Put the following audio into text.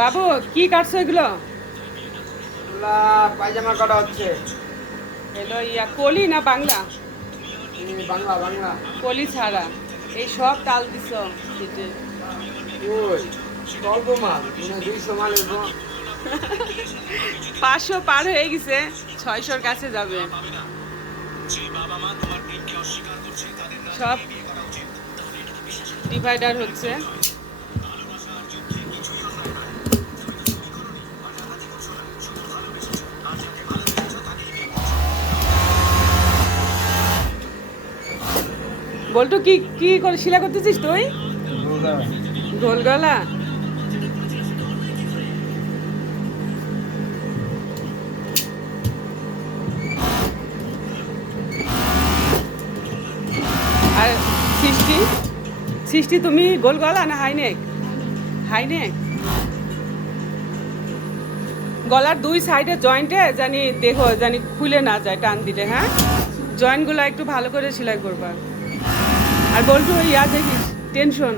বাবু কি কাটছো এগুলো? পায়জামা কাটা হচ্ছে। এলো কলি না বাংলা? বাংলা বাংলা। কলি ছাড়া এই সব তাল দিছ কেটে। ওই স্বল্প মাল, 200 মাল এরকম। 500 পার হয়ে গেছে, 600-র কাছে যাবে। সব ডিভাইডার হচ্ছে। বলতো কি কি করে শিলা করতেছিস তুই? গোলগলা। আর সৃষ্টি সৃষ্টি তুমি গোল গলা না হাইনেক? হাইনেক। গলার দুই সাইডে জয়েন্টে জানি দেখো জানি খুলে না যায় টান দিলে, হ্যাঁ জয়েন্টগুলো একটু ভালো করে সেলাই করবা। আর বলতো ইয়া দেখিস টেনশন